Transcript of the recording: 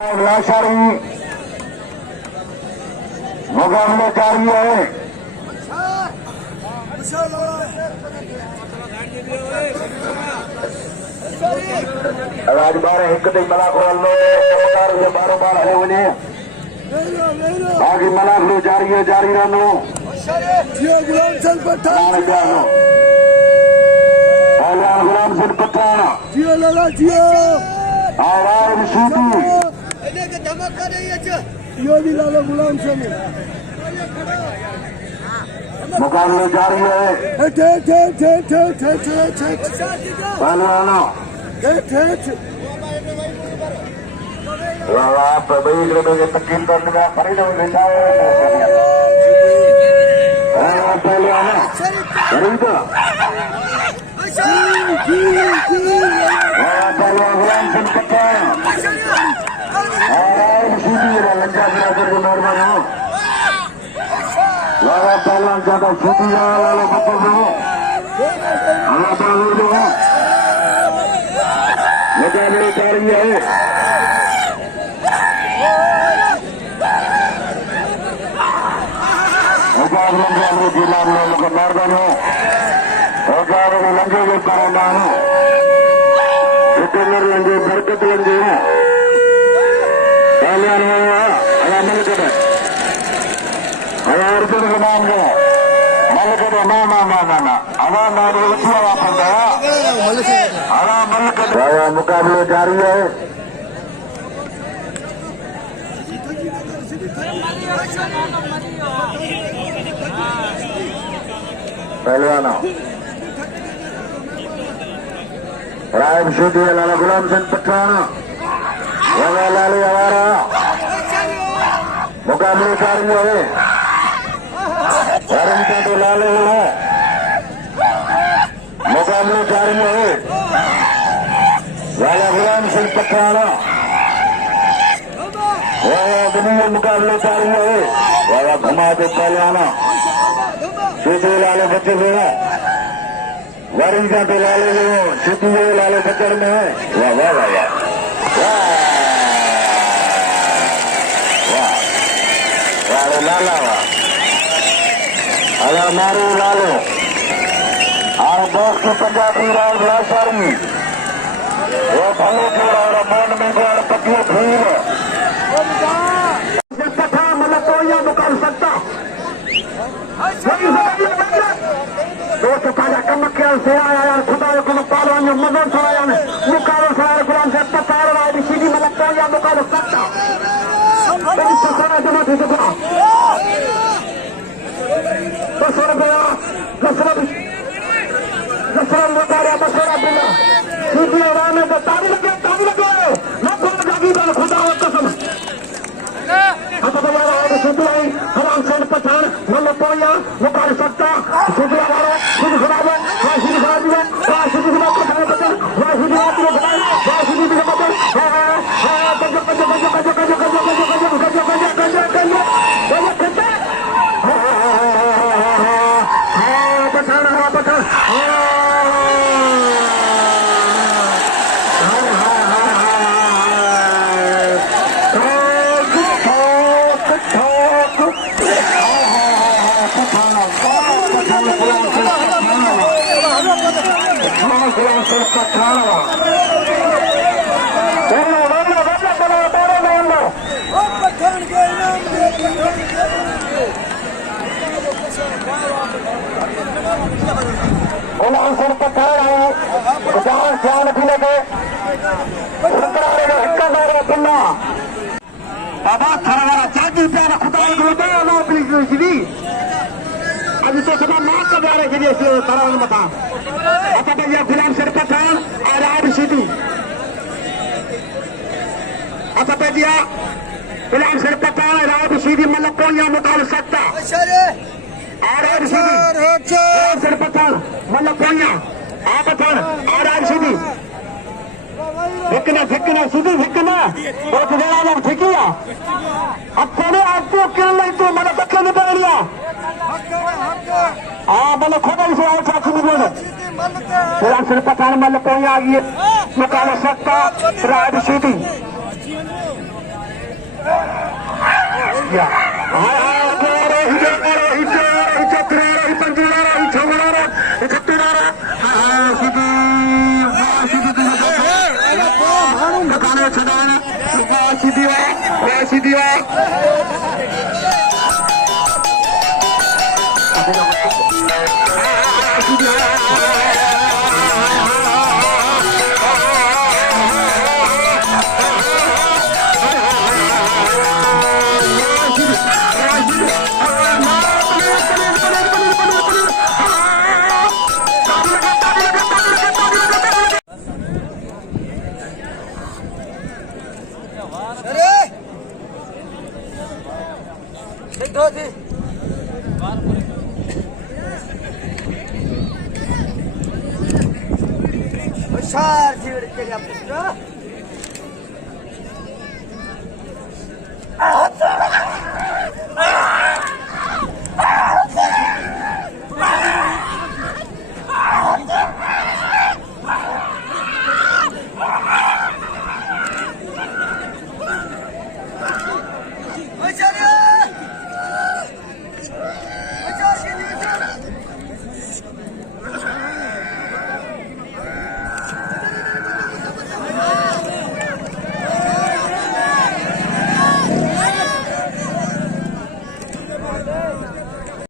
लाशारी मुकाबले जारी है। आज 12 एक मला खोलो बारो बार है उन्हें आगे मलाखलो जारी रहनो गुलाम सिंह पठान गुलाम सिंह पठान जियो लाला जियो आवाज सूटी योगी लाला गुलाम सिंह मुकाबले जारी है। पहलवानों आप बैठ तकीन करने का परिणाम लेता है। पहलवानों खरीदो पहलवान गुलाम सिंह पठान लंका बिरादर को मेहरबान हो लाला पहलवान ज्यादा छूटी लाला बच्चों को मुकाबले जारी है। मुकाबले जिला लोगों का मेहरबान हो मुकाबले लंके के पारामान हो लंगे बरकत लंगे पहलवान मलकट अर्जुन के नाम है मलकट ना अदा नारे मलकट मुकाबले जारी है। पहलवानों राय शूटी लाला गुलाम सिंह पठान लाली हमारा मुकाबले जारी है। तो लाले है मुकाबले जारी है। लाला गुलाम सिंह पठान दुनिया मुकाबले जारी है। वाला घुमा दे पहलवाना शूटी लाले बच्चे देना वारिंगा तो लाले शूटी लाले बच्चर में है। वाह वाह वाह वाह लाला अरे मारू लालो और बॉक्स की पंजाबी राज लाशारी वो भले जोड़ा और मन में जोड़ पतियों भीड़ पठा मतलब तो यह मुकाल सकता दोस्त ताजा कम ख्याल से आया यार खुदा को पालवान जो मदद से आया मुकाबला सवार गुलाम से पता रहा है सीधी मतलब तो यह मुकाल सकता तेरी ससारा जमा थी सकता बसरा गया बसरा मुकाबला बसरा बिना सीधी आराम में तो ताली लगे ना खुद जागी बाल खुदा कसम आता तो यार आज सीधी आई हराम से पठान मतलब तो यह मुकाल सकता सीधी आवारा सीधी खराब है सीधी खराब है सीधी खराब पठान बचा सीधी खराब बचा सीधी खराब गुलाम सिंह पठान जान सियान भी लगे पिना बाबा थरा जागी प्यारा खुदा अभी तो सुबह माँ का प्यारे के लिए तरह बता आता भैया गुलाम सिंह पठान आजाद सीधी आता भैया गुलाम सिंह पठान आजाद सीधी मतलब कोई यहाँ मुकाबला सकता आजाद सीधी सिर पठान मतलब कोई आ पठान आजाद सीधी धिकना सीधी धिकना बहुत देना लोग ठिकिया अब कोने आपको किरण नहीं तो मतलब दक्षिण नहीं पकड़ लिया हाँ मतलब खोदा इसे और साथी नहीं बोले गुलाम सिंह पठान मतलब कोई आ गई मुकाबला सकता राज सीधी हुशार जीवन केल्या पुत्र